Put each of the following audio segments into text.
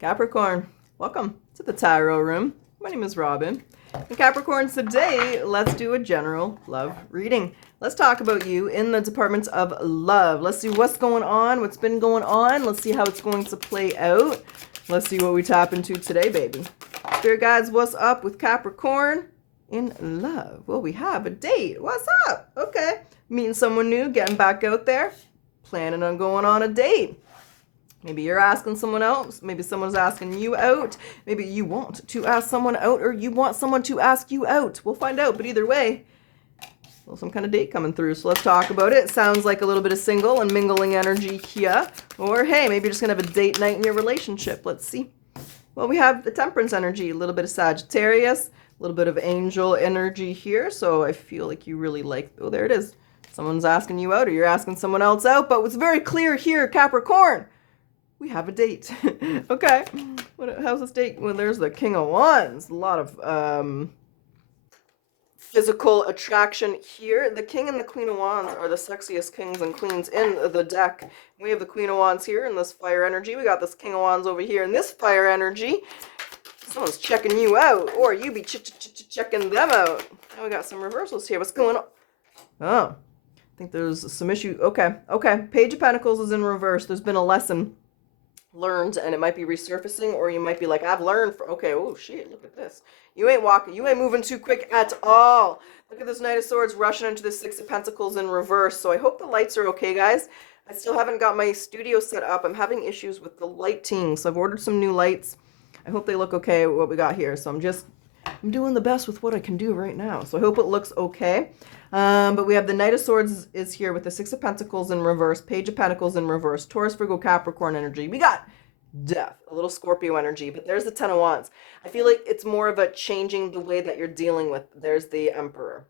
Capricorn, welcome to the tarot room. My name is Robyn. And Capricorns, today, let's do a general love reading. Let's talk about you in the department of love. Let's see what's going on, what's been going on. Let's see how it's going to play out. Let's see what we tap into today, baby. Spirit guides, what's up with Capricorn in love? Well, we have a date. What's up? Okay. Meeting someone new, getting back out there, planning on going on a date. Maybe you're asking someone else. Maybe someone's asking you out. Maybe you want to ask someone out, or you want someone to ask you out. We'll find out. But either way, well, some kind of date coming through. So let's talk about it. Sounds like a little bit of single and mingling energy here. Or hey, maybe you're just going to have a date night in your relationship. Let's see. Well, we have the temperance energy, a little bit of Sagittarius, a little bit of angel energy here. So I feel like you really like, oh, there it is. Someone's asking you out, or you're asking someone else out. But what's very clear here, Capricorn, we have a date. Okay. How's this date? Well, there's the King of Wands. A lot of physical attraction here. The King and the Queen of Wands are the sexiest kings and queens in the deck. We have the Queen of Wands here in this fire energy. We got this King of Wands over here in this fire energy. Someone's checking you out, or you be checking them out. Now we got some reversals here. What's going on? Oh, I think there's some issue. Okay. Page of Pentacles is in reverse. There's been a lesson learned, and it might be resurfacing, or you might be like, I've learned okay, oh shit, look at this. You ain't moving too quick at all. Look at this Knight of Swords rushing into the Six of Pentacles in reverse. So I hope the lights are okay, guys. I still haven't got my studio set up. I'm having issues with the lighting, so I've ordered some new lights. I hope they look okay with what we got here. So I'm doing the best with what I can do right now. So I hope it looks okay. But we have the Knight of Swords is here with the Six of Pentacles in reverse, Page of Pentacles in reverse, Taurus, Virgo, Capricorn energy. We got Death, a little Scorpio energy, but there's the Ten of Wands. I feel like it's more of a changing the way that you're dealing with. There's the Emperor.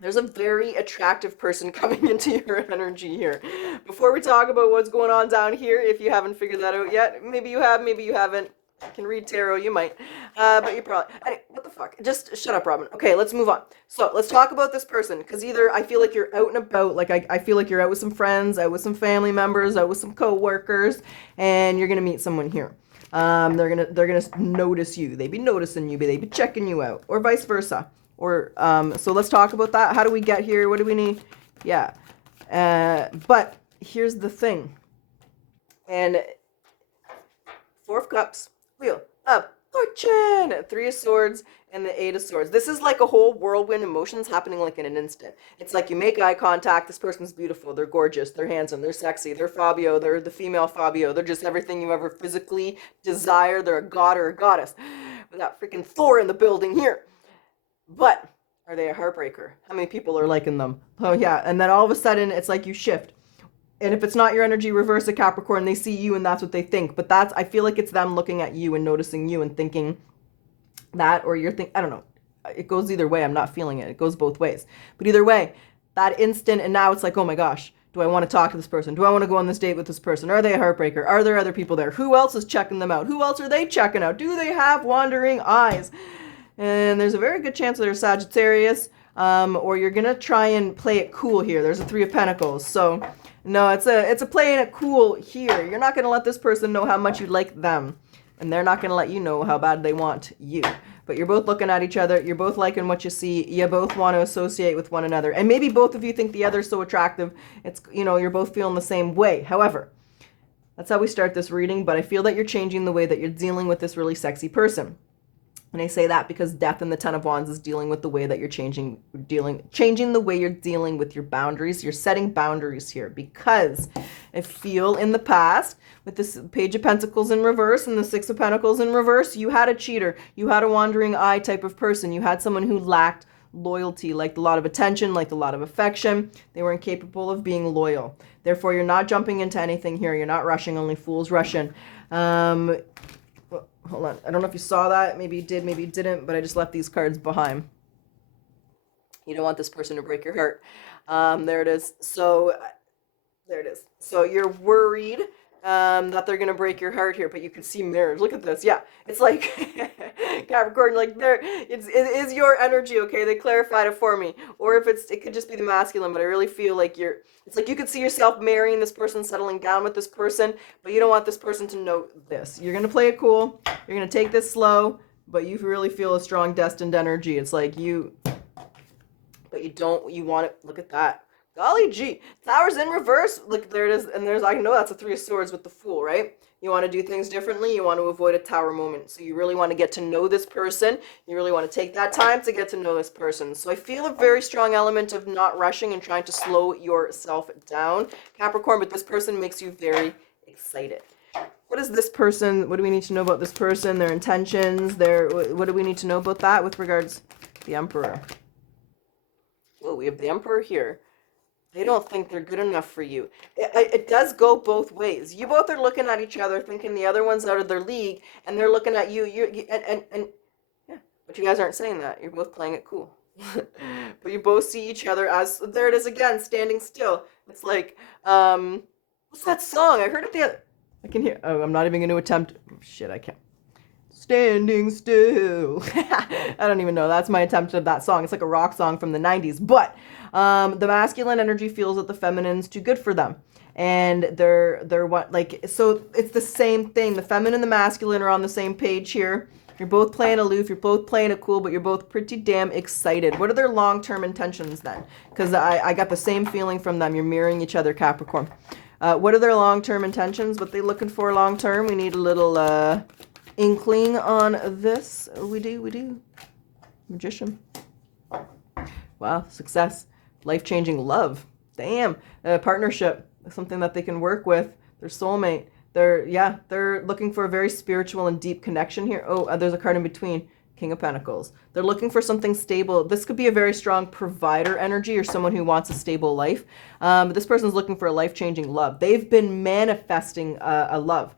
There's a very attractive person coming into your energy here. Before we talk about what's going on down here, if you haven't figured that out yet, maybe you have, maybe you haven't. I can read tarot, you might, but you probably, anyway, what the fuck, just shut up, Robyn. Okay, let's move on. So let's talk about this person, because either I feel like you're out and about, like I feel like you're out with some friends, out with some family members, out with some co-workers, and you're gonna meet someone here. They're gonna notice you. They be noticing you, but they be checking you out, or vice versa. Or so let's talk about that. How do we get here? What do we need? Yeah, but here's the thing, and Four of Cups, Wheel of Fortune, Three of Swords, and the Eight of Swords. This is like a whole whirlwind emotions happening like in an instant. It's like you make eye contact, this person's beautiful, they're gorgeous, they're handsome, they're sexy, they're Fabio, they're the female Fabio, they're just everything you ever physically desire, they're a god or a goddess. We got freaking Thor in the building here. But are they a heartbreaker? How many people are liking them? Oh yeah, and then all of a sudden it's like you shift. And if it's not your energy, reverse a Capricorn, they see you and that's what they think. But I feel like it's them looking at you and noticing you and thinking that, or you're thinking, I don't know. It goes either way. I'm not feeling it. It goes both ways. But either way, that instant, and now it's like, oh my gosh, do I want to talk to this person? Do I want to go on this date with this person? Are they a heartbreaker? Are there other people there? Who else is checking them out? Who else are they checking out? Do they have wandering eyes? And there's a very good chance that they're Sagittarius, or you're going to try and play it cool here. There's a Three of Pentacles. So no, it's a playing it cool here. You're not going to let this person know how much you like them, and they're not going to let you know how bad they want you. But you're both looking at each other. You're both liking what you see. You both want to associate with one another. And maybe both of you think the other's so attractive. It's, you're both feeling the same way. However, that's how we start this reading. But I feel that you're changing the way that you're dealing with this really sexy person. And I say that because Death and the Ten of Wands is dealing with the way that you're changing the way you're dealing with your boundaries. You're setting boundaries here, because I feel in the past with this Page of Pentacles in reverse and the Six of Pentacles in reverse, you had a cheater. You had a wandering eye type of person. You had someone who lacked loyalty, liked a lot of attention, liked a lot of affection. They were incapable of being loyal. Therefore, you're not jumping into anything here. You're not rushing. Only fools rush in. Hold on. I don't know if you saw that. Maybe you did, maybe you didn't, but I just left these cards behind. You don't want this person to break your heart. There it is. So, there it is. So you're worried that they're gonna break your heart here, but you can see mirrors. Look at this. Yeah, it's like Capricorn, like it is your energy. Okay, they clarified it for me. Or if it could just be the masculine, but I really feel like it's like you could see yourself marrying this person, settling down with this person, but you don't want this person to know this. You're gonna play it cool. You're gonna take this slow, but you really feel a strong destined energy. It's like but you want it. Look at that. Golly gee, Tower's in reverse. Look, there it is. And I know that's a Three of Swords with the Fool, right? You want to do things differently. You want to avoid a Tower moment. So you really want to get to know this person. You really want to take that time to get to know this person. So I feel a very strong element of not rushing and trying to slow yourself down, Capricorn, but this person makes you very excited. What is this person? What do we need to know about this person? Their intentions, what do we need to know about that with regards to the Emperor? Oh, we have the Emperor here. They don't think they're good enough for you. It does go both ways. You both are looking at each other, thinking the other one's out of their league, and they're looking at you. Yeah, but you guys aren't saying that. You're both playing it cool. But you both see each other as, there it is again, standing still. It's like, what's that song? I heard it the other, I can hear, oh, I'm not even going to attempt, shit, I can't. Standing still. I don't even know. That's my attempt of that song. It's like a rock song from the 90s. But the masculine energy feels that the feminine's too good for them. And they're what, like, so it's the same thing. The feminine and the masculine are on the same page here. You're both playing aloof. You're both playing it cool, but you're both pretty damn excited. What are their long-term intentions then? Because I got the same feeling from them. You're mirroring each other, Capricorn. What are their long-term intentions? What they looking for long-term? We need a little... inkling on this. We do. Magician. Wow, success. Life-changing love. Damn. Partnership. Something that they can work with. Their soulmate. They're looking for a very spiritual and deep connection here. Oh, there's a card in between. King of Pentacles. They're looking for something stable. This could be a very strong provider energy or someone who wants a stable life. But this person's looking for a life-changing love. They've been manifesting a love.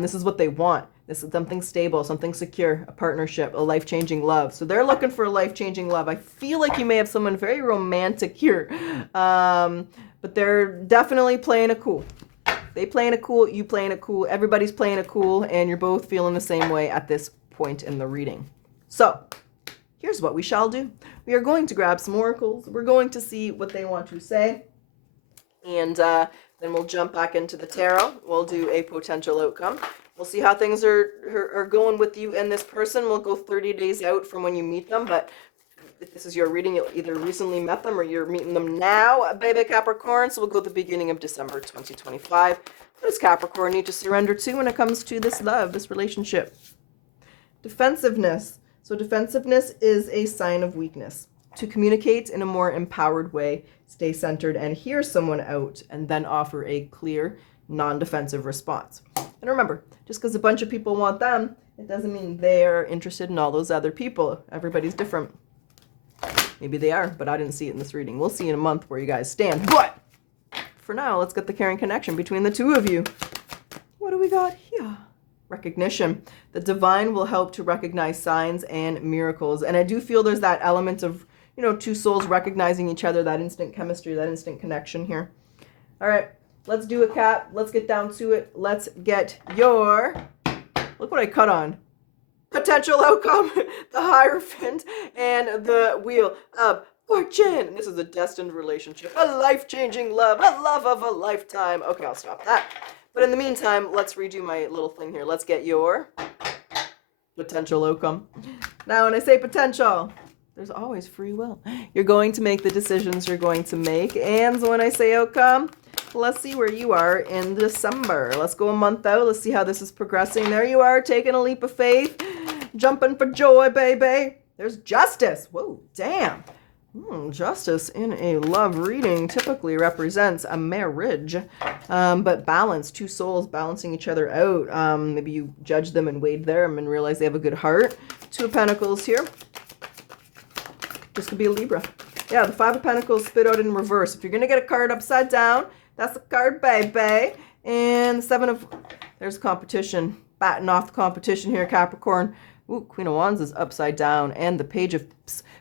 This is what they want. This is something stable, something secure, a partnership, a life-changing love. So they're looking for a life-changing love. I feel like you may have someone very romantic here. But they're definitely playing it cool. They playing it cool, you playing it cool, everybody's playing it cool, and you're both feeling the same way at this point in the reading. So, here's what we shall do. We are going to grab some oracles. We're going to see what they want to say. And then we'll jump back into the tarot. We'll do a potential outcome. We'll see how things are going with you and this person. We'll go 30 days out from when you meet them, but if this is your reading, you'll either recently met them or you're meeting them now, baby Capricorn. So we'll go at the beginning of December 2025. What does Capricorn need to surrender to when it comes to this love, this relationship? Defensiveness. So defensiveness is a sign of weakness. To communicate in a more empowered way, stay centered and hear someone out, and then offer a clear, non-defensive response. And remember, just because a bunch of people want them, it doesn't mean they're interested in all those other people. Everybody's different. Maybe they are, but I didn't see it in this reading. We'll see in a month where you guys stand. But for now, let's get the caring connection between the two of you. What do we got here? Recognition. The divine will help to recognize signs and miracles. And I do feel there's that element of, you know, two souls recognizing each other, that instant chemistry, that instant connection here. All right. Let's do a cap. Let's get down to it. Let's get your, look what I cut on. Potential outcome, the Hierophant, and the Wheel of Fortune. This is a destined relationship, a life-changing love, a love of a lifetime. Okay, I'll stop that. But in the meantime, let's redo my little thing here. Let's get your potential outcome. Now, when I say potential, there's always free will. You're going to make the decisions you're going to make. And when I say outcome, let's see where you are in December. Let's go a month out. Let's see how this is progressing. There you are, taking a leap of faith. Jumping for joy, baby. There's justice. Whoa, damn. Justice in a love reading typically represents a marriage. But balance, two souls balancing each other out. Maybe you judge them and weighed them and realize they have a good heart. Two of Pentacles here. This could be a Libra. Yeah, the Five of Pentacles spit out in reverse. If you're going to get a card upside down, that's the card, baby. And the Seven of... There's competition. Batting off the competition here, Capricorn. Ooh, Queen of Wands is upside down. And the Page of...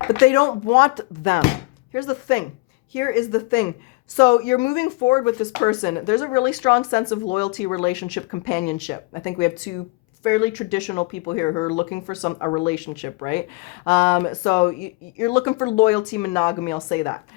But they don't want them. Here's the thing. Here is the thing. So you're moving forward with this person. There's a really strong sense of loyalty, relationship, companionship. I think we have two fairly traditional people here who are looking for a relationship, right? So you're looking for loyalty, monogamy, I'll say that.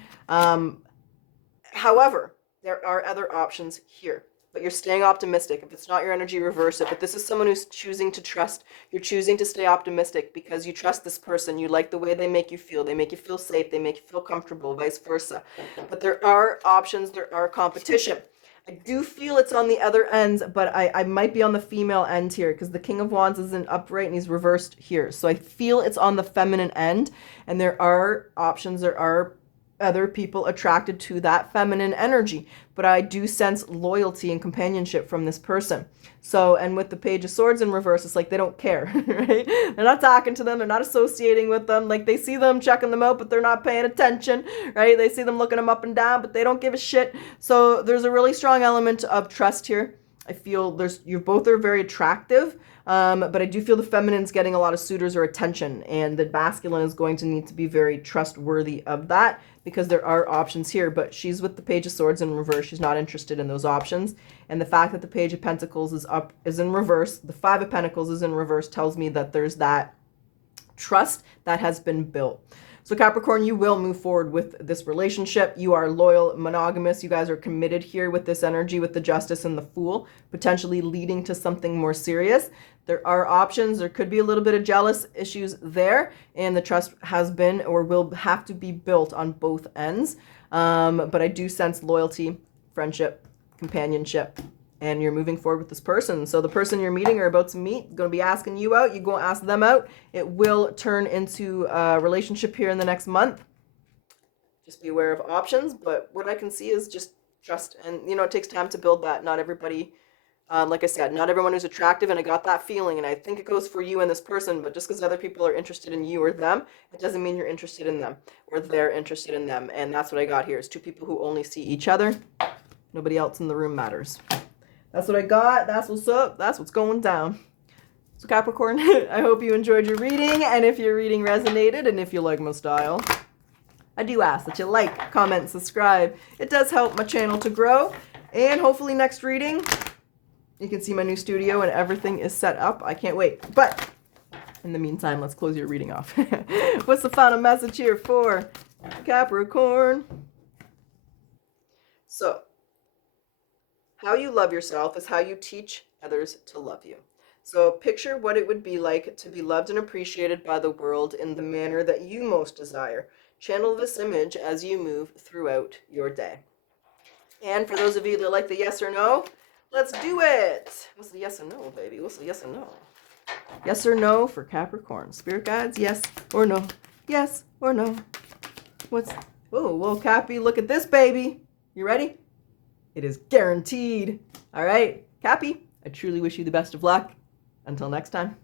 However, there are other options here, but you're staying optimistic. If it's not your energy, reverse it. But this is someone who's choosing to trust. You're choosing to stay optimistic because you trust this person. You like the way they make you feel. They make you feel safe. They make you feel comfortable, vice versa. But there are options. There are competition. I do feel it's on the other ends, but I might be on the female end here because the King of Wands is in upright and he's reversed here. So I feel it's on the feminine end, and there are options. There are other people attracted to that feminine energy, but I do sense loyalty and companionship from this person. So, and with the Page of Swords in reverse, it's like they don't care, right? They're not talking to them, they're not associating with them. Like, they see them, checking them out, but they're not paying attention, right? They see them looking them up and down, but they don't give a shit. So there's a really strong element of trust here. I feel you both are very attractive, but I do feel the feminine's getting a lot of suitors or attention, and the masculine is going to need to be very trustworthy of that, because there are options here. But she's with the Page of Swords in reverse. She's not interested in those options. And the fact that the Page of Pentacles is in reverse, the Five of Pentacles is in reverse, tells me that there's that trust that has been built. So Capricorn, you will move forward with this relationship. You are loyal, monogamous. You guys are committed here with this energy, with the Justice and the Fool, potentially leading to something more serious. There are options. There could be a little bit of jealous issues there, and the trust has been or will have to be built on both ends. But I do sense loyalty, friendship, companionship, and you're moving forward with this person. So the person you're meeting or about to meet is going to be asking you out. You go and ask them out. It will turn into a relationship here in the next month. Just be aware of options. But what I can see is just trust. And, it takes time to build that. Not everybody, like I said, not everyone who's attractive. And I got that feeling. And I think it goes for you and this person. But just because other people are interested in you or them, it doesn't mean you're interested in them or they're interested in them. And that's what I got here is two people who only see each other. Nobody else in the room matters. That's what I got. That's what's up. That's what's going down. So Capricorn, I hope you enjoyed your reading. And if your reading resonated and if you like my style, I do ask that you like, comment, subscribe. It does help my channel to grow. And hopefully next reading, you can see my new studio and everything is set up. I can't wait. But in the meantime, let's close your reading off. What's the final message here for Capricorn? So, how you love yourself is how you teach others to love you. So picture what it would be like to be loved and appreciated by the world in the manner that you most desire. Channel this image as you move throughout your day. And for those of you that like the yes or no, let's do it. What's the yes or no, baby? What's the yes or no? Yes or no for Capricorn. Spirit guides, yes or no? Yes or no? Oh, well, Cappy, look at this, baby. You ready? It is guaranteed. All right, Cappy, I truly wish you the best of luck. Until next time.